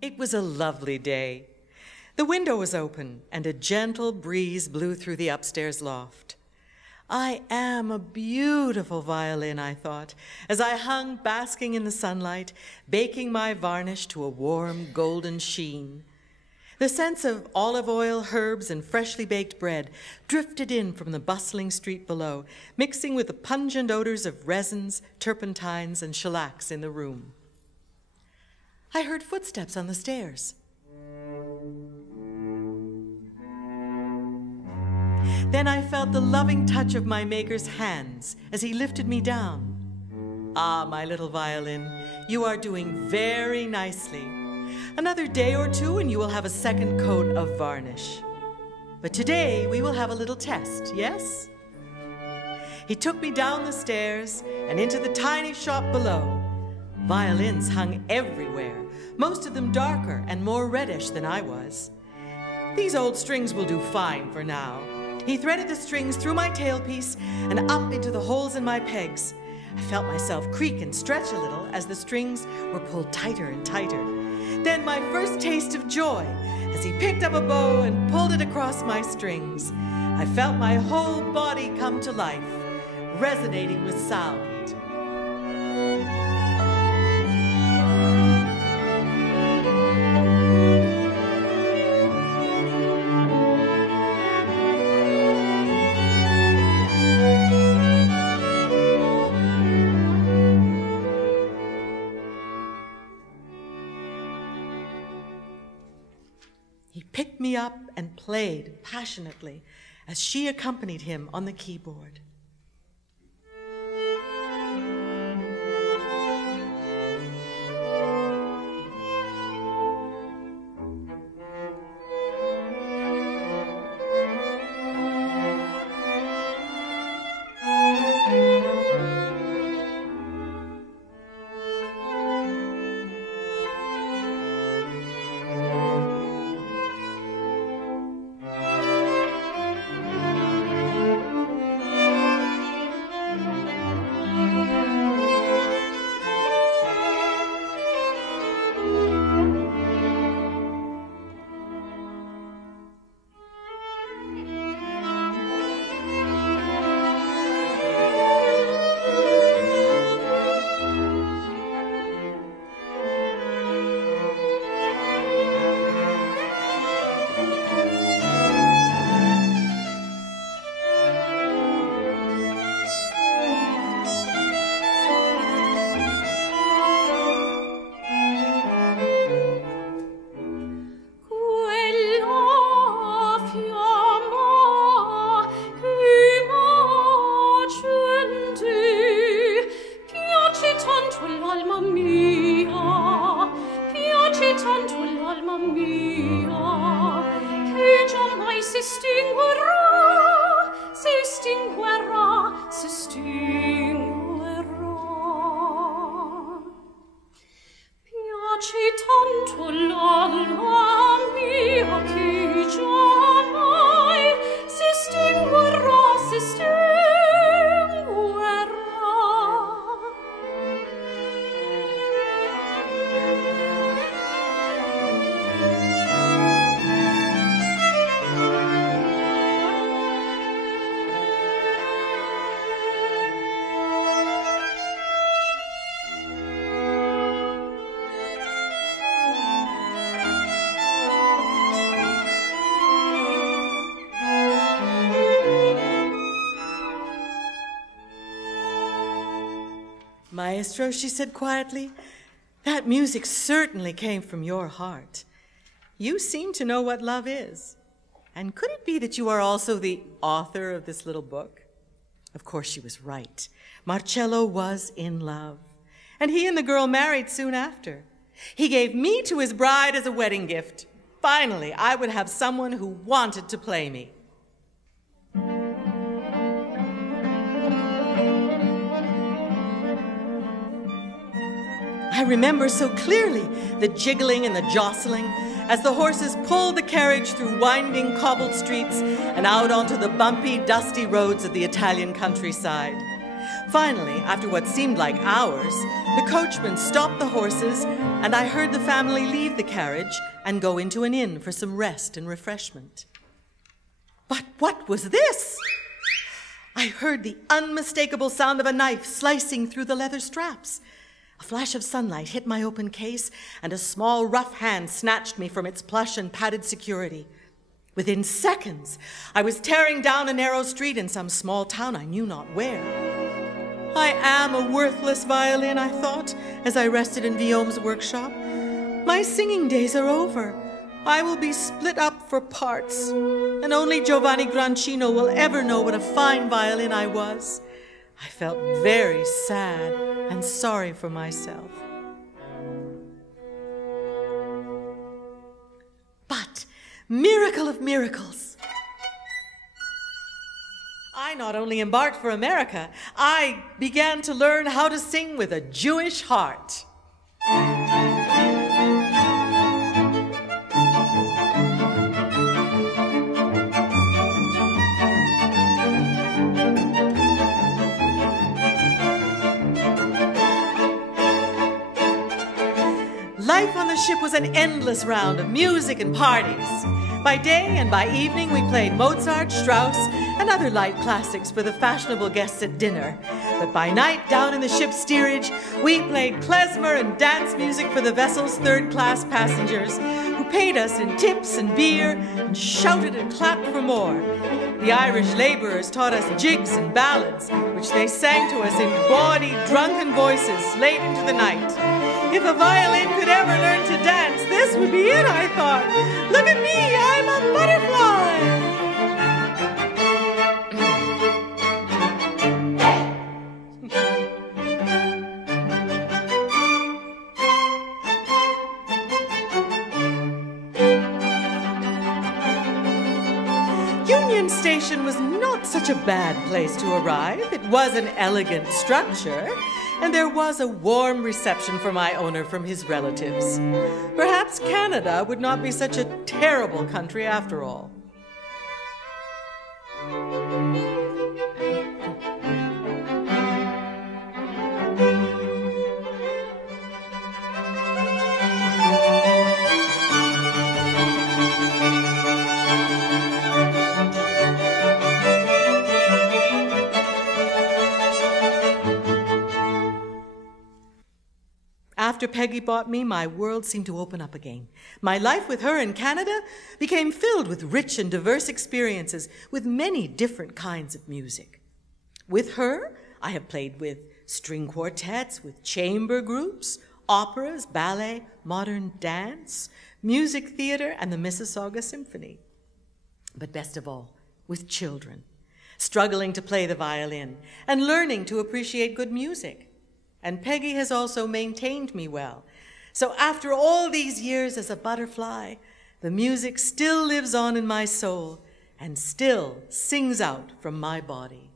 It was a lovely day. The window was open, and a gentle breeze blew through the upstairs loft. I am a beautiful violin, I thought, as I hung basking in the sunlight, baking my varnish to a warm golden sheen. The scents of olive oil, herbs, and freshly baked bread drifted in from the bustling street below, mixing with the pungent odors of resins, turpentines, and shellacs in the room. I heard footsteps on the stairs. Then I felt the loving touch of my maker's hands as he lifted me down. Ah, my little violin, you are doing very nicely. Another day or two and you will have a second coat of varnish. But today we will have a little test, yes? He took me down the stairs and into the tiny shop below. Violins hung everywhere, most of them darker and more reddish than I was. These old strings will do fine for now. He threaded the strings through my tailpiece and up into the holes in my pegs. I felt myself creak and stretch a little as the strings were pulled tighter and tighter. Then my first taste of joy as he picked up a bow and pulled it across my strings. I felt my whole body come to life, resonating with sound. Me up and played passionately as she accompanied him on the keyboard. Maestro, she said quietly, that music certainly came from your heart. You seem to know what love is. And could it be that you are also the author of this little book? Of course she was right. Marcello was in love. And he and the girl married soon after. He gave me to his bride as a wedding gift. Finally, I would have someone who wanted to play me. I remember so clearly the jiggling and the jostling as the horses pulled the carriage through winding cobbled streets and out onto the bumpy, dusty roads of the Italian countryside. Finally, after what seemed like hours, the coachman stopped the horses and I heard the family leave the carriage and go into an inn for some rest and refreshment. But what was this? I heard the unmistakable sound of a knife slicing through the leather straps. A flash of sunlight hit my open case, and a small, rough hand snatched me from its plush and padded security. Within seconds, I was tearing down a narrow street in some small town I knew not where. I am a worthless violin, I thought, as I rested in Guillaume's workshop. My singing days are over. I will be split up for parts, and only Giovanni Grancino will ever know what a fine violin I was. I felt very sad and sorry for myself. But, miracle of miracles, I not only embarked for America, I began to learn how to sing with a Jewish heart. Life on the ship was an endless round of music and parties. By day and by evening, we played Mozart, Strauss, and other light classics for the fashionable guests at dinner. But by night, down in the ship's steerage, we played klezmer and dance music for the vessel's third-class passengers, who paid us in tips and beer and shouted and clapped for more. The Irish laborers taught us jigs and ballads, which they sang to us in gaudy, drunken voices late into the night. If a violin could ever learn to dance, this would be it, I thought. Look at me, I'm a butterfly! Union Station was not such a bad place to arrive. It was an elegant structure, and there was a warm reception for my owner from his relatives. Perhaps Canada would not be such a terrible country after all. After Peggy bought me, my world seemed to open up again. My life with her in Canada became filled with rich and diverse experiences with many different kinds of music. With her, I have played with string quartets, with chamber groups, operas, ballet, modern dance, music theater, and the Mississauga Symphony. But best of all, with children, struggling to play the violin and learning to appreciate good music. And Peggy has also maintained me well. So after all these years as a butterfly, the music still lives on in my soul and still sings out from my body.